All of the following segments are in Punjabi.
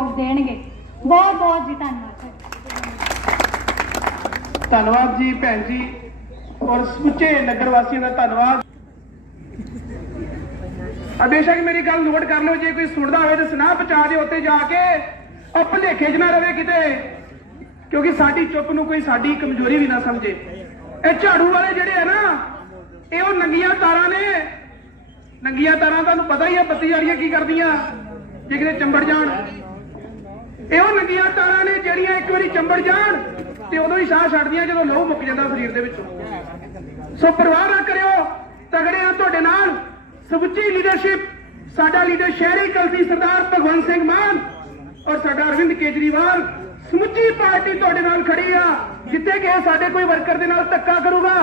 ਸਹਿਯੋਗ ਦੇਣਗੇ। ਬਹੁਤ ਬਹੁਤ ਜੀ ਧੰਨਵਾਦ ਧੰਨਵਾਦ ਜੀ ਭੈਣ ਜੀ। ਔਰ ਸਮੁੱਚੇ ਨਗਰ ਵਾਸੀਆਂ ਦਾ ਧੰਨਵਾਦ। ਆ ਬੇਸ਼ੱਕ ਮੇਰੀ ਗੱਲ ਨੋਟ ਕਰ ਲਓ, ਜੇ ਕੋਈ ਸੁਣਦਾ ਹੋਵੇ ਤਾਂ ਸੁਣਾ ਪਹੁੰਚਾ ਦਿਓ ਉੱਤੇ ਜਾ ਕੇ। ਉਹ ਭੁਲੇਖੇ 'ਚ ਨਾ ਰਵੇ ਕਿਤੇ। ਕਿਉਂਕਿ ਸਾਡੀ ਚੁੱਪ ਨੂੰ ਕੋਈ ਸਾਡੀ ਕਮਜ਼ੋਰੀ ਵੀ ਨਾ ਸਮਝੇ। ਇਹ ਝਾੜੂ ਵਾਲੇ ਜਿਹੜੇ ਆ ਨਾ, ਇਹ ਉਹ ਨੰਗੀਆਂ ਤਾਰਾਂ ਨੇ। ਨੰਗੀਆਂ ਤਾਰਾਂ ਤੁਹਾਨੂੰ ਪਤਾ ਹੀ ਆ, ਬੱਤੀ ਵਾਲੀਆਂ ਕੀ ਕਰਦੀਆਂ। ਜੇ ਕਿਤੇ ਚੰਬੜ ਜਾਣ। ਇਹ ਉਹ ਨੰਗੀਆਂ ਤਾਰਾਂ ਨੇ ਜਿਹੜੀਆਂ ਇੱਕ ਵਾਰੀ ਚੰਬੜ ਜਾਣ ਤੇ ਉਦੋਂ ਹੀ ਸਾਹ ਛੱਡਦੀਆਂ ਜਦੋਂ ਲਹੂ ਮੁੱਕ ਜਾਂਦਾ ਸਰੀਰ ਦੇ ਵਿੱਚੋਂ। ਸੋ ਪਰਵਾਹ ਨਾ ਕਰਿਓ, ਤਗੜੇ ਆ ਤੁਹਾਡੇ ਨਾਲ। ਸਮੁੱਚੀ ਲੀਡਰਸ਼ਿਪ ਸਾਡਾ ਲੀਡਰ ਸ਼ਹਿਰੀ ਕਲਸੀ ਸਰਦਾਰ ਭਗਵੰਤ ਸਿੰਘ ਮਾਨ ਔਰ ਸਾਡਾ ਅਰਵਿੰਦ ਕੇਜਰੀਵਾਲ ਸਮੁੱਚੀ ਪਾਰਟੀ ਤੁਹਾਡੇ ਨਾਲ ਖੜੀ ਆ, ਜਿੱਥੇ ਕਿ ਸਾਡੇ ਕੋਈ ਵਰਕਰ ਦੇ ਨਾਲ ਧੱਕਾ ਕਰੂਗਾ।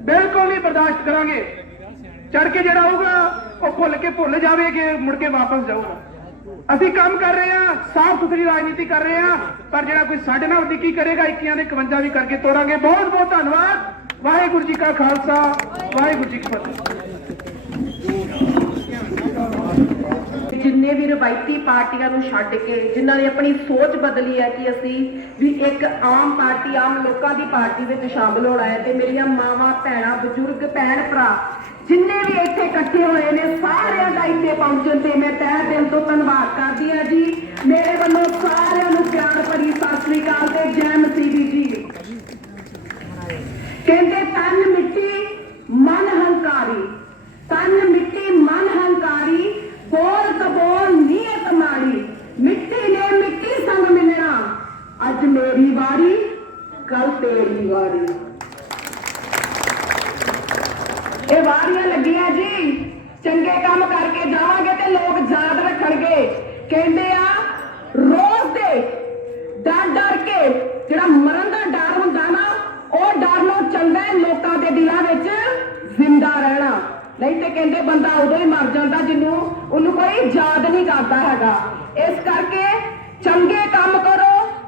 ਬਿਲਕੁਲ ਨਹੀਂ ਬਰਦਾਸ਼ਤ ਕਰਾਂਗੇ। ਚੜ ਕੇ ਜਿਹੜਾ ਆਊਗਾ ਉਹ ਭੁੱਲ ਕੇ ਭੁੱਲ ਜਾਵੇ ਕਿ ਮੁੜ ਕੇ ਵਾਪਸ ਜਾਊਗਾ। ਅਸੀਂ ਕੰਮ ਕਰ ਰਹੇ ਹਾਂ, ਸਾਫ਼ ਸੁਥਰੀ ਰਾਜਨੀਤੀ ਕਰ ਰਹੇ ਹਾਂ, ਪਰ ਜਿਹੜਾ ਕੋਈ ਸਾਡੇ ਨਾਲ ਵਧੀਕੀ ਕਰੇਗਾ 21 ਦੇ 51 ਵੀ ਕਰਕੇ ਤੋਰਾਂਗੇ। ਬਹੁਤ ਬਹੁਤ ਧੰਨਵਾਦ। ਵਾਹਿਗੁਰੂ ਜੀ ਕਾ ਖਾਲਸਾ, ਵਾਹਿਗੁਰੂ ਜੀ ਕੀ ਫਤਿਹ। ਜਿੰਨੇ ਵੀ ਰਵਾਇਤੀ ਪਾਰਟੀਆਂ ਨੂੰ ਛੱਡ ਕੇ, ਜਿਨ੍ਹਾਂ ਨੇ ਆਪਣੀ ਸੋਚ ਬਦਲੀ ਹੈ ਕਿ ਅਸੀਂ ਵੀ ਇੱਕ ਆਮ ਪਾਰਟੀ, ਆਮ ਲੋਕਾਂ ਦੀ ਪਾਰਟੀ ਵਿੱਚ ਸ਼ਾਮਲ ਹੋਣਾ ਹੈ, ਤੇ ਮੇਰੀਆਂ ਮਾਵਾਂ, ਭੈਣਾਂ, ਬਜ਼ੁਰਗ ਭੈਣ ਭਰਾ ਜਿੰਨੇ ਵੀ ਇੱਥੇ ਇਕੱਠੇ ਹੋਏ ਨੇ, ਸਾਰਿਆਂ ਦਾ ਇੱਥੇ ਪਹੁੰਚਣ ਤੇ ਮੈਂ ਤਹਿ ਦਿਲ ਤੋਂ ਧੰਨਵਾਦ ਕਰਦੀ ਹਾਂ ਜੀ। ਮੇਰੇ ਵੱਲੋਂ ਸਾਰਿਆਂ ਨੂੰ ਪਿਆਰ ਭਰੀ ਸਤਿ ਸ੍ਰੀ ਅਕਾਲ ਤੇ ਜੈ ਮਸੀਹ ਜੀ। ਕਹਿੰਦੇ, ਤਨ ਮਿੱਟੀ, ਮਨ ਹੰਕਾਰੀ। ਤਨ ਮਿੱਟੀ, ਮਨ ਹੰਕਾਰੀ, ਬੋਲ ਕਬੋਲ ਨੀਅਤ ਮਾਰੀ ਮਿੱਟੀ ਨੇ ਮਿੱਟੀ ਸੰਗ ਮਿਲਣਾ। ਅੱਜ ਮੇਰੀ ਵਾਰੀ ਕੱਲ ਤੇਰੀ ਵਾਰੀ। ਇਹ ਵਾਰੀਆਂ ਲੱਗੀਆਂ ਜੀ। ਚੰਗੇ ਕੰਮ ਕਰਕੇ ਜਾਵਾਂਗੇ ਤੇ ਲੋਕ ਯਾਦ ਰੱਖਣਗੇ। ਕਹਿੰਦੇ ਆ, ਰੋਜ਼ ਦੇ ਡਰ ਡਰ ਕੇ ਜਿਹੜਾ ਮਰਨ ਦਾ ਡਰ ਹੁੰਦਾ ਨਾ, ਉਹ ਡਰ ਨੂੰ ਚੰਗਾ ਲੋਕਾਂ ਦੇ ਦਿਲਾਂ ਵਿੱਚ ਜ਼ਿੰਦਾ ਰਹਿਣਾ। ਨਹੀਂ ਤੇ ਕਹਿੰਦੇ ਬੰਦਾ ਉਦੋਂ ਹੀ ਮਰ ਜਾਂਦਾ ਜਿਹਨੂੰ ਉਹਨੂੰ ਕੋਈ ਯਾਦ ਨਹੀਂ ਕਰਦਾ ਹੈਗਾ। ਇਸ ਕਰਕੇ ਚੰਗੇ ਕੰਮ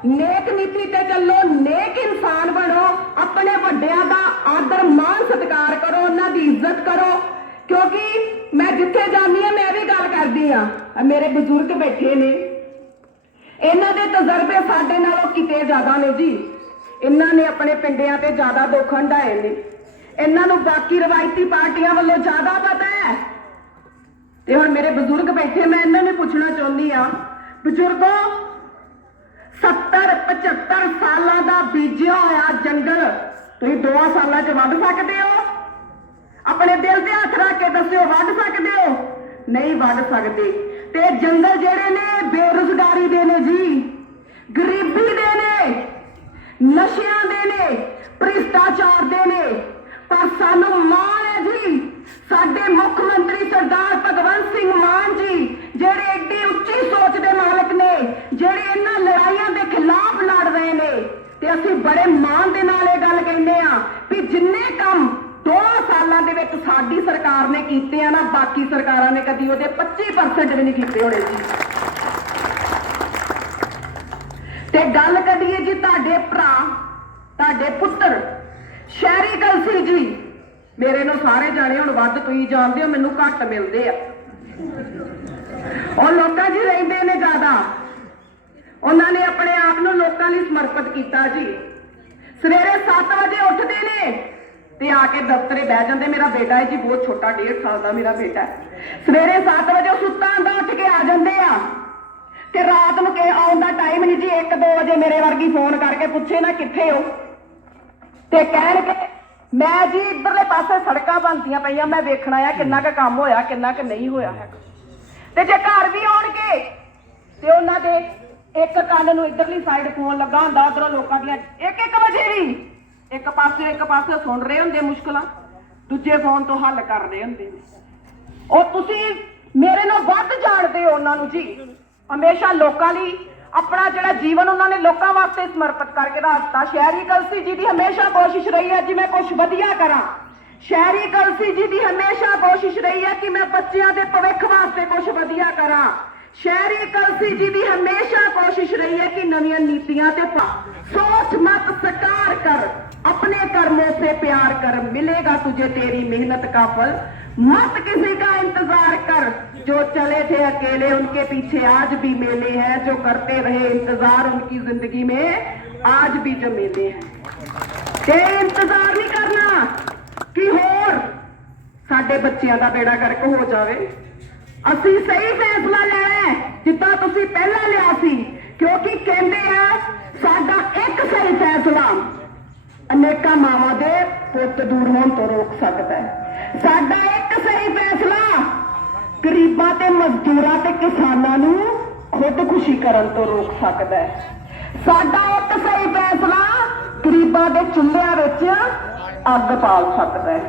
ਨੇਕ ਨੀਤੀ ਤੇ ਚੱਲੋ, ਨੇਕ ਇਨਸਾਨ ਬਣੋ, ਆਪਣੇ ਵੱਡਿਆਂ ਦਾ ਆਦਰ, ਮਾਣ, ਸਤਿਕਾਰ ਕਰੋ, ਉਹਨਾਂ ਦੀ ਇੱਜ਼ਤ ਕਰੋ। ਕਿਉਂਕਿ ਮੈਂ ਜਿੱਥੇ ਜਾਂਦੀ ਹਾਂ, ਮੈਂ ਵੀ ਗੱਲ ਕਰਦੀ ਆ ਮੇਰੇ ਬਜ਼ੁਰਗ ਬੈਠੇ ਨੇ। ਇਹਨਾਂ ਦੇ ਤਜਰਬੇ ਸਾਡੇ ਨਾਲੋਂ ਕਿਤੇ ਜ਼ਿਆਦਾ ਨੇ ਜੀ। ਇਹਨਾਂ ਨੇ ਆਪਣੇ ਪਿੰਡਿਆਂ ਤੇ ਜ਼ਿਆਦਾ ਦੁੱਖ ਹੰਢਾਏ ਨੇ। ਇਹਨਾਂ ਨੂੰ ਬਾਕੀ ਰਵਾਇਤੀ ਪਾਰਟੀਆਂ ਵੱਲੋਂ ਜ਼ਿਆਦਾ ਪਤਾ ਹੈ। ਤੇ ਹੁਣ ਮੇਰੇ ਬਜ਼ੁਰਗ ਬੈਠੇ, ਮੈਂ ਇਹਨਾਂ ਨੂੰ ਪੁੱਛਣਾ ਚਾਹੁੰਦੀ ਆ ਬਜ਼ੁਰਗੋ 70 75 ਸਾਲਾਂ ਦਾ ਬੀਜਿਆ ਹੋਇਆ ਜੰਗਲ। ਤੁਸੀਂ 2 ਸਾਲਾਂ 'ਚ ਵੱਢ ਸਕਦੇ ਹੋ? ਆਪਣੇ ਦਿਲ ਤੇ ਹੱਥ ਰੱਖ ਕੇ ਦੱਸਿਓ ਵੱਢ ਸਕਦੇ ਹੋ? ਨਹੀਂ ਵੱਢ ਸਕਦੇ। ਤੇ ਜੰਗਲ ਜਿਹੜੇ ਨੇ ਬੇਰੁਜ਼ਗਾਰੀ ਦੇ ਨੇ ਜੀ। ਗਰੀਬੀ ਦੇ ਨੇ, ਨਸ਼ਿਆਂ ਦੇ ਨੇ, ਭ੍ਰਿਸ਼ਟਾਚਾਰ ਦੇ ਨੇ। ਪਰ ਸਾਨੂੰ ਮਾਣ ਹੈ ਜੀ, ਸਾਡੇ ਮੁੱਖ ਮੰਤਰੀ ਸਰਦਾਰ ਭਗਵੰਤ ਸਿੰਘ ਮਾਨ ਜੀ ਜਿਹੜੇ ਏਡੀ ਉੱਚੀ ਸੋਚ ਦੇ ਮਾਲਕ ਨੇ ਜਿਹੜੇ ਇਹਨਾਂ ਲੜਾਈਆਂ ਦੇ ਖਿਲਾਫ ਲੜ ਰਹੇ ਨੇ ਤੇ ਅਸੀਂ ਬੜੇ ਮਾਣ ਦੇ ਨਾਲ ਇਹ ਗੱਲ ਕਹਿੰਦੇ ਆ ਵੀ ਜਿੰਨੇ ਕੰਮ ਦੋ ਸਾਲਾਂ ਦੇ ਵਿੱਚ ਸਾਡੀ ਸਰਕਾਰ ਨੇ ਕੀਤੇ ਆ ਨਾ, ਬਾਕੀ ਸਰਕਾਰਾਂ ਨੇ ਕਦੀ ਉਹਦੇ 25% ਵੀ ਨਹੀਂ ਕੀਤੇ ਹੋਣੇ ਜੀ ਤੇ ਗੱਲ ਕਰੀਏ ਜੀ ਤੁਹਾਡੇ ਭਰਾ, ਤੁਹਾਡੇ ਪੁੱਤਰ, ਸ਼ਹਿਰੀ ਕਲਸੀ ਜੀ, ਮੇਰੇ ਨੂੰ ਸਾਰੇ ਜਾਣੇ ਹੁਣ ਵੱਧ ਤੁਸੀਂ ਜਾਣਦੇ ਹੋ, ਮੈਨੂੰ ਘੱਟ ਮਿਲਦੇ ਆ। ਉਹ ਲੋਕਾਂ ਜੀ ਰਹਿੰਦੇ ਨੇ ਜ਼ਿਆਦਾ। ਉਹਨਾਂ ਨੇ ਆਪਣੇ ਆਪ ਨੂੰ ਲੋਕਾਂ ਲਈ ਸਮਰਪਿਤ ਕੀਤਾ ਜੀ। ਸਵੇਰੇ 7 ਵਜੇ ਉੱਠਦੇ ਨੇ। ਤੇ ਆ ਕੇ ਦਫ਼ਤਰੇ ਬਹਿ ਜਾਂਦੇ। ਮੇਰਾ ਬੇਟਾ ਹੈ ਜੀ, ਬਹੁਤ ਛੋਟਾ 1.5 ਸਾਲ ਦਾ ਮੇਰਾ ਬੇਟਾ ਸਵੇਰੇ 7 ਵਜੇ ਸੁੱਤਾ ਆਂਦਾ ਉੱਠ ਕੇ ਆ ਜਾਂਦੇ ਆ। ਤੇ ਰਾਤ ਨੂੰ ਕਿ ਆਉਣ ਦਾ ਟਾਈਮ ਨਹੀਂ ਜੀ 1-2 ਵਜੇ ਮੇਰੇ ਵਰਗੀ ਫੋਨ ਕਰਕੇ ਪੁੱਛੇ ਨਾ ਕਿੱਥੇ ਹੋ। ਤੇ ਕਹਿਣਗੇ ਮੈਂ ਜੀ ਇੱਧਰਲੇ ਪਾਸੇ ਸੜਕਾਂ ਬਣਦੀਆਂ ਪਈਆਂ, ਮੈਂ ਵੇਖਣਾ ਆ ਕਿੰਨਾ ਕੁ ਕੰਮ ਹੋਇਆ, ਕਿੰਨਾ ਕੁ ਨਹੀਂ ਹੋਇਆ ਹੈਗਾ। ਤੇ ਜੇ ਘਰ ਵੀ ਆਉਣਗੇ, ਤੇ ਉਹਨਾਂ ਦੇ ਇੱਕ ਕੰਨ ਨੂੰ ਇੱਧਰਲੀ ਸਾਈਡ ਫੋਨ ਲੱਗਾ ਹੁੰਦਾ, ਉਧਰੋਂ ਲੋਕਾਂ ਦੀਆਂ ਇੱਕ ਇੱਕ ਵਜੇ ਵੀ। ਇੱਕ ਪਾਸੇ ਇੱਕ ਪਾਸੇ ਸੁਣ ਰਹੇ ਹੁੰਦੇ ਮੁਸ਼ਕਲਾਂ, ਦੂਜੇ ਫੋਨ ਤੋਂ ਹੱਲ ਕਰ ਰਹੇ ਹੁੰਦੇ। ਨੇ ਉਹ ਤੁਸੀਂ ਮੇਰੇ ਨਾਲ ਵੱਧ ਜਾਣਦੇ ਹੋ ਉਹਨਾਂ ਨੂੰ ਜੀ। ਹਮੇਸ਼ਾ ਲੋਕਾਂ ਲਈ ਆਪਣਾ ਜਿਹੜਾ ਜੀਵਨ ਉਹਨਾਂ ਨੇ ਲੋਕਾਂ ਵਾਸਤੇ ਸਮਰਪਿਤ ਕਰਕੇ ਰੱਖਤਾ ਸ਼ਹਿਰੀ ਕਲਸੀ ਜੀ ਦੀ ਹਮੇਸ਼ਾ ਕੋਸ਼ਿਸ਼ ਰਹੀ ਹੈ ਜੀ ਮੈਂ ਕੁਝ ਵਧੀਆ ਕਰਾਂ। ਸ਼ਹਿਰੀ ਕਲਸੀ ਜੀ ਦੀ ਹਮੇਸ਼ਾ ਕੋਸ਼ਿਸ਼ ਰਹੀ ਹੈ ਕਿ ਮੈਂ ਬੱਚਿਆਂ ਦੇ ਭਵਿੱਖ ਵਾਸਤੇ ਕੁਝ ਵਧੀਆ ਕਰਾਂ। ਸ਼ਹਿਰੀ ਕਲਸੀ ਜੀ ਦੀ ਹਮੇਸ਼ਾ ਕੋਸ਼ਿਸ਼ ਰਹੀ ਹੈ ਕਿ ਨਵੀਆਂ ਨੀਤੀਆਂ ਤੇ ਪਾ- सोच मत सकार कर अपने कर्मों से प्यार कर मिलेगा तुझे तेरी मेहनत का फल मत किसी का इंतजार कर जो चले थे अकेले उनके पीछे आज भी मेले हैं जो करते रहे इंतजार उनकी जिंदगी में आज भी जो मेले हैं ਤੇ ਇੰਤਜ਼ਾਰ ਨਹੀਂ ਕਰਨਾ ਕਿ ਹੋਰ ਸਾਡੇ ਬੱਚਿਆਂ ਦਾ ਬੇੜਾ ਗਰਕ ਹੋ ਜਾਵੇ ਅਸੀਂ ਸਹੀ ਫੈਸਲਾ ਲੈਣਾ ਹੈ, ਜਿੱਦਾਂ ਤੁਸੀਂ ਪਹਿਲਾਂ ਲਿਆ ਸੀ, ਕਿਉਂਕਿ ਕਹਿੰਦੇ ਆ, ਸਾਡਾ ਇੱਕ ਸਹੀ ਫੈਸਲਾ। ਅਨੇਕਾਂ ਮਾਵਾਂ ਦੇ ਪੁੱਤ ਦੂਰ ਹੋਣ ਤੋਂ ਰੋਕ ਸਕਦਾ ਹੈ। ਸਾਡਾ ਇੱਕ ਸਹੀ ਫੈਸਲਾ, ਗਰੀਬਾਂ ਤੇ ਮਜ਼ਦੂਰਾਂ ਤੇ ਕਿਸਾਨਾਂ ਨੂੰ ਖੁਦਕੁਸ਼ੀ ਕਰਨ ਤੋਂ ਰੋਕ ਸਕਦਾ ਹੈ। ਸਾਡਾ ਇੱਕ ਸਹੀ ਫੈਸਲਾ, ਗਰੀਬਾਂ ਦੇ ਚੁੱਲ੍ਹਿਆਂ ਵਿੱਚ ਅੱਗ ਪਾਲ ਸਕਦਾ ਹੈ।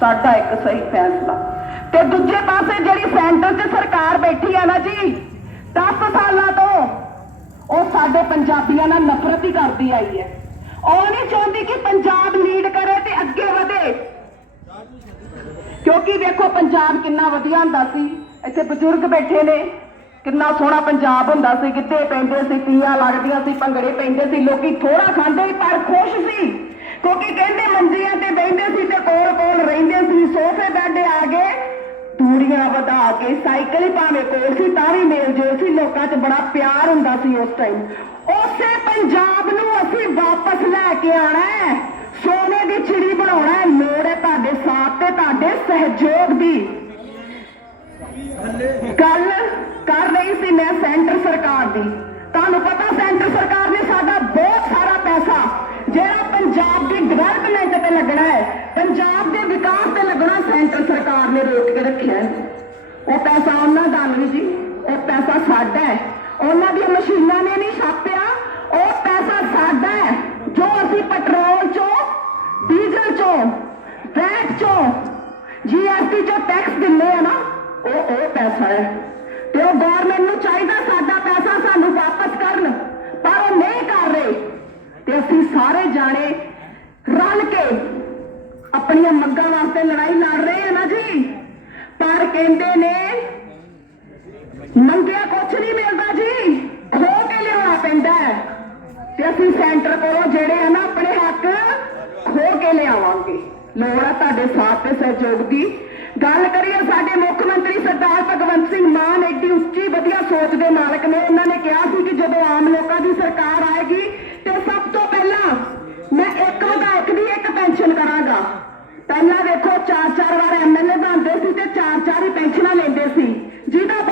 ਸਾਡਾ ਇੱਕ ਸਹੀ ਫੈਸਲਾ। ਤੇ ਦੂਜੇ ਪਾਸੇ ਜਿਹੜੀ ਸੈਂਟਰ 'ਚ ਸਰਕਾਰ ਬੈਠੀ ਆ ਨਾ ਜੀ 10 ਸਾਲਾਂ ਤੋਂ ਉਹ ਸਾਡੇ ਪੰਜਾਬੀਆਂ ਨਾਲ ਨਫ਼ਰਤ ਹੀ ਕਰਦੀ ਆਈ ਹੈ। ਉਹ ਨਹੀਂ ਚਾਹੁੰਦੀ ਕਿ ਪੰਜਾਬ ਲੀਡ ਕਰੇ ਤੇ ਅੱਗੇ ਵਧੇ। ਕਿਉਂਕਿ ਵੇਖੋ, ਪੰਜਾਬ ਕਿੰਨਾ ਵਧੀਆ ਹੁੰਦਾ ਸੀ। ਇੱਥੇ ਬਜ਼ੁਰਗ ਬੈਠੇ ਨੇ, ਕਿੰਨਾ ਸੋਹਣਾ ਪੰਜਾਬ ਹੁੰਦਾ ਸੀ। ਗਿੱਧੇ ਪੈਂਦੇ ਸੀ, ਤੀਆਂ ਲੱਗਦੀਆਂ ਸੀ, ਭੰਗੜੇ ਪੈਂਦੇ ਸੀ। ਲੋਕੀ ਥੋੜਾ ਖਾਂਦੇ ਪਰ ਖੁਸ਼ ਸੀ। ਕਿਉਂਕਿ ਕਹਿੰਦੇ ਮੰਜੀਆਂ ਤੇ ਬੈਠਦੇ ਸੀ ਤੇ ਕੋਲ ਕੋਲ ਰਹਿੰਦੇ ਸੀ। ਸੋਫੇ ਬੈੱਡ ਆ ਗਏ। ਦੂਰੀਆਂ ਵਧਾ ਕੇ ਸਾਈਕਲ ਭਾਵੇਂ ਕੋਲ ਸੀ, ਤਾਂ ਵੀ ਮੇਲ ਜੋਲ ਸੀ। ਲੋਕਾਂ 'ਚ ਬੜਾ ਪਿਆਰ ਹੁੰਦਾ ਸੀ ਉਸ ਟਾਈਮ ਉਸੇ ਪੰਜਾਬ ਨੂੰ ਅਸੀਂ ਵਾਪਸ ਲੈ ਕੇ ਆਣਾ ਹੈ। ਸੋਨੇ ਦੀ ਚਿੜੀ ਬਣਾਉਣਾ ਹੈ। ਲੋੜ ਹੈ ਤੁਹਾਡੇ ਸਾਥ ਤੇ ਤੁਹਾਡੇ ਸਹਿਯੋਗ ਦੀ। ਗੱਲ ਕਰ ਰਹੀ ਸੀ ਮੈਂ ਸੈਂਟਰ ਸਰਕਾਰ ਦੀ। ਤੁਹਾਨੂੰ ਪਤਾ ਸੈਂਟਰ ਸਰਕਾਰ ਨੇ ਸਾਡਾ ਬਹੁਤ ਸਾਰਾ ਪੈਸਾ, ਜਿਹੜਾ ਪੰਜਾਬ ਦੀ ਡਿਵੈਲਪਮੈਂਟ ਤੇ ਲੱਗਣਾ ਹੈ, ਪੰਜਾਬ ਦੇ ਵਿਕਾਸ ਤੇ ਲੱਗਣਾ ਸੈਂਟਰ ਸਰਕਾਰ ਨੇ ਰੋਕ ਰੱਖਿਆ ਉਹ ਪੈਸਾ ਉਹਨਾਂ ਦਾ ਨਹੀਂ ਜੀ, ਉਹ ਪੈਸਾ ਸਾਡਾ ਹੈ। ਉਹਨਾਂ ਦੀਆਂ ਮਸ਼ੀਨਾਂ ਨੇ ਨਹੀਂ ਛਾਪਿਆ, ਉਹ ਪੈਸਾ ਸਾਡਾ ਹੈ। ਜੋ ਅਸੀਂ ਪੈਟਰੋਲ ਚੋਂ, ਡੀਜ਼ਲ ਚੋਂ, ਵੈਟ ਚੋਂ ਜੀਐਸਟੀ ਚੋਂ ਟੈਕਸ ਦਿੰਦੇ ਆ ਨਾ, ਉਹ ਉਹ ਪੈਸਾ ਹੈ। ਤੇ ਉਹ ਗਵਰਨਮੈਂਟ ਨੂੰ ਚਾਹੀਦਾ ਸਾਡਾ ਪੈਸਾ ਸਾਨੂੰ ਵਾਪਸ ਕਰਨ ਪਰ ਉਹ ਨਹੀਂ ਕਰ ਰਹੇ ਤੇ ਅਸੀਂ ਸਾਰੇ ਜਾਣੇ ਰਲ ਕੇ ਆਪਣੀਆਂ ਮੰਗਾਂ ਵਾਸਤੇ ਲੜਾਈ ਲੜ ਰਹੇ ਆ ਨਾ ਜੀ ਪਰ ਕਹਿੰਦੇ ਨੇ ਮੰਗਿਆ ਕੁਛ ਨਹੀਂ ਮਿਲਦਾ ਜੀ ਖੋ ਕੇ ਲਿਆਉਣਾ ਪੈਂਦਾ ਹੈ ਤੇ ਅਸੀਂ ਸੈਂਟਰ ਕੋਲੋਂ ਜਿਹੜੇ ਆ ਨਾ ਆਪਣੇ ਹੱਕ ਖੋ ਕੇ ਲਿਆਵਾਂਗੇ ਲੋੜ ਆ ਤੁਹਾਡੇ ਸਾਥ ਤੇ ਸਹਿਯੋਗ ਦੀ। ਗੱਲ ਕਰੀਏ ਸਾਡੇ ਮੁੱਖ ਮੰਤਰੀ ਸਰਦਾਰ ਭਗਵੰਤ ਸਿੰਘ ਮਾਨ ਐਡੀ ਉੱਚੀ ਵਧੀਆ ਸੋਚ ਦੇ ਮਾਲਕ ਨੇ। ਇਹਨਾਂ ਨੇ ਕਿਹਾ ਸੀ ਕਿ ਜਦੋਂ ਆਮ ਲੋਕਾਂ ਦੀ ਸਰਕਾਰ ਆਏਗੀ ਤੇ ਸਭ ਤੋਂ ਪਹਿਲਾਂ ਮੈਂ ਇੱਕ ਵਿਧਾਇਕ ਦੀ ਇੱਕ ਪੈਨਸ਼ਨ ਕਰਾਂਗਾ। ਪਹਿਲਾਂ ਵੇਖੋ ਚਾਰ ਚਾਰ ਵਾਰ ਐਮਐਲਏ ਬਣਦੇ ਸੀ ਤੇ ਚਾਰ ਚਾਰ ਹੀ ਪੈਨਸ਼ਨਾਂ ਲੈਂਦੇ ਸੀ। ਜਿਹਦਾ